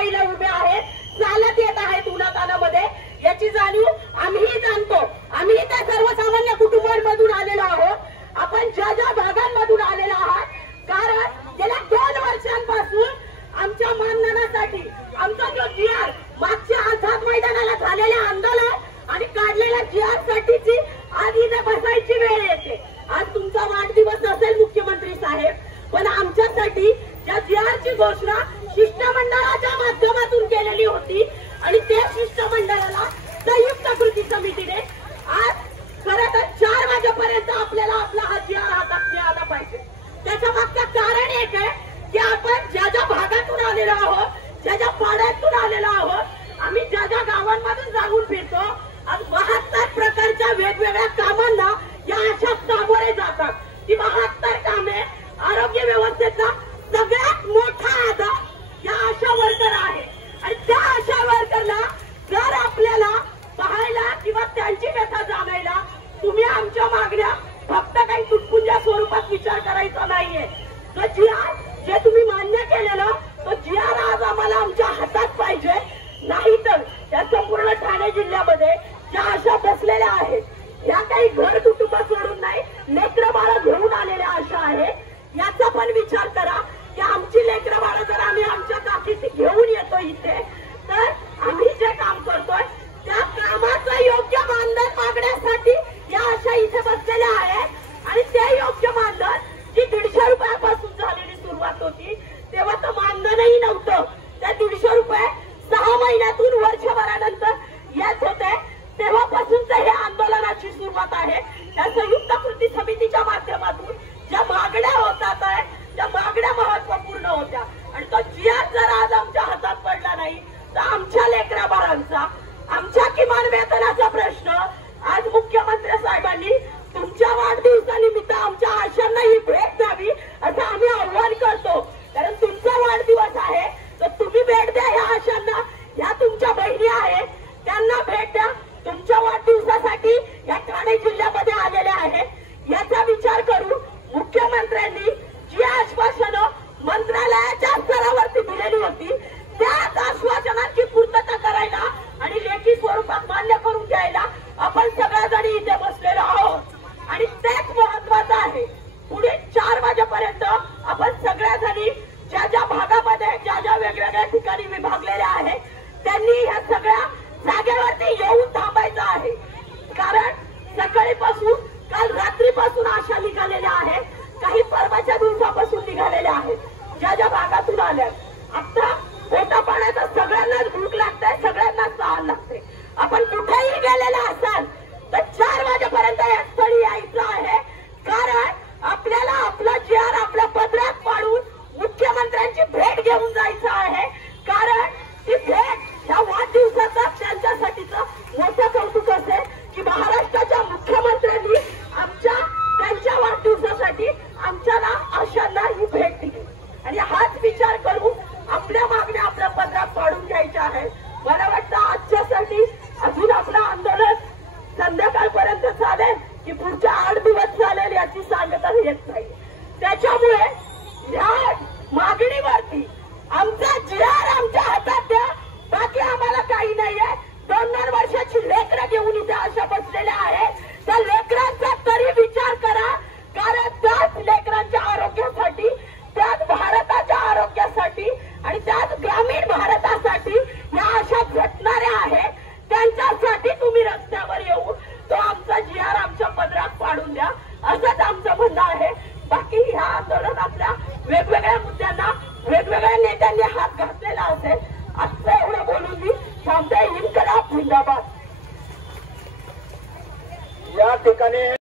महिला उभ्या आहेत, चालत येत आहेत उन्हातानामध्ये, याची जाणीव आम्हीही जाणतो. आम्ही त्या सर्वसामान्य कुटुंबांमधून आलेलो आहोत. आपण ज्या ज्या भागांमधून आलेलो आहात, कारण गेल्या 2 वर्षांपासून आमच्या मानधनासाठी आमचा जो जीआर मागच्या आझाद मैदानाला झालेल्या आंदोलन आणि काढलेल्या जीआर साठीची आज इथे बसायची वेळ येते. आज तुमचा वाढदिवस असेल मुख्यमंत्री साहेब, पण आमच्यासाठी ज्या जीआरची घोषणा शिष्टमंडळाच्या माध्यमातून केलेली होती आणि त्या शिष्टमंडळाला संयुक्त कृती समितीने आज खरं तर 4 वाजेपर्यंत आपल्याला आपला हा जीआर हातात मिळाला पाहिजे. त्याच्या मागचं कारण एक आहे की आपण ज्या ज्या भागातून आलेलो आहोत, ज्या ज्या पाड्यातून आलेलो आहोत, आम्ही ज्या ज्या गावांमधून जाऊन फिरतो, आज 72 प्रकारच्या वेगवेगळ्या कामांना या अशा सामोरे जातात. ती 72 कामे आरोग्य व्यवस्थेचा सगळ्यात मोठा आधार या आशा वर्कर आहे. आणि त्या आशा वर्करला जर आपल्याला पाहायला किंवा त्यांची व्यथा जाणायला तुम्ही आमच्या मागण्या फक्त काही तुटपुंज्या स्वरूपात विचार करायचा नाहीये. तो जीआर जे तुम्ही मान्य केलेलं तो जीआर आज आम्हाला आमच्या हातात पाहिजे. नाहीतर त्या संपूर्ण ठाणे जिल्ह्यामध्ये ज्या आशा बसलेल्या आहेत, या काही घर कुटुंब सोडून नाही, लेकरं बाळं घेऊन आलेल्या आशा आहेत. याचा पण विचार करा की आमची लेकरं बाळं जर आम्ही आमच्या जातीची घेऊन येतो इथे, तर आम्ही जे काम करतोय त्या कामाचं योग्य मानधन मागण्यासाठी या आशा इथे बसलेल्या आहेत. आणि ते योग्य मानधन जी 150 रुपयापासून झालेली सुरुवात होती, तेव्हा तर मानधनही नव्हतं. त्या 150 रुपये 6 महिन्यातून वर्षभरानंतर येत होते. तेव्हापासूनच हे आंदोलनाची सुरुवात आहे. त्या संयुक्त कृती समितीच्या माध्यमातून ज्या मागण्या होतात आहेत, त्या मागण्या महत्वपूर्ण होत्या. आणि तो जीआर जर आज आमच्या हातात पडला नाही तर आमच्या लेकरा बाळांचा, आमच्या किमान वेतनाचा प्रश्न आज मुख्यमंत्री साहेबांनी तुमच्या वाढदिवसानिमित्त आमच्या आशांना ही भेट द्यावी असं आम्ही आव्हान करतो. कारण तुमचा वाढदिवस आहे तर तुम्ही भेट द्या या आशांना. या तुमच्या बहिणी आहेत, त्यांना भेट द्या. तुमच्या वाढदिवसासाठी या ठाणे जिल्ह्यामध्ये आलेल्या आहेत. याचा विचार करून मुख्यमंत्र्यांनी जी आश्वासनं मंत्रालयाच्या स्तरावरती दिलेली होती, त्याच आश्वासनांची पूर्तता करायला आणि लेखी स्वरूपात मान्य करून घ्यायला आपण सगळ्याजणी इथे बसलेलो आहोत. आणि तेच महत्वाचं आहे. पुढे 4 वाजेपर्यंत आपण सगळ्याजणी ज्या ज्या भागामध्ये ज्या ज्या वेगवेगळ्या ठिकाणी विभागलेल्या आहेत, त्यांनी या सगळ्या जागेवरती येऊन थांबायचं आहे. कारण सकाळीपासून काल रात्रीपासून आशा निघालेल्या आहेत, काही परवाच्या दिवसापासून निघालेल्या आहेत, ज्या ज्या भागातून आल्यात. आता पोटा पाण्याचा सगळ्यांनाच भूक लागते, सगळ्यांनाच तहान लागते. आपण कुठेही गेलेला असाल तर 4 वाजेपर्यंत या स्थळी यायचं आहे. कारण आपल्याला आपला जीआर आपल्या पदरात पाडून मुख्यमंत्र्यांची भेट घेऊन जायचं आहे. कारण ती भेट ह्या वाढदिवसाचा त्यांच्यासाठीचं मोठं कौतुक असेल की महाराष्ट्राच्या मुख्यमंत्र्यांनी त्यांच्या वाढदिवसासाठी आमच्याला आशांना ही भेट दिली. आणि हाच विचार करून आपल्या मागण्या आपल्या पदरात पाडून घ्यायच्या आहेत. मला वाटतं आजच्यासाठी अजून आपलं आंदोलन संध्याकाळपर्यंत चालेल की पुढच्या 8 दिवस चालेल याची सांगता येत नाही. त्याच्यामुळे या मागणीवरती आमचा जीआर आमच्या हातात द्या, बाकी आम्हाला काही नाहीये. 2-2 वर्षाची लेकरं घेऊन इथे अशा बसलेल्या आहेत. त्या लेकरांचा तरी विचार करा. कारण त्याच लेकरांच्या आरोग्यासाठी, त्याच भारताच्या आरोग्यासाठी आणि त्याच ग्रामीण भारतासाठी या अशा घटना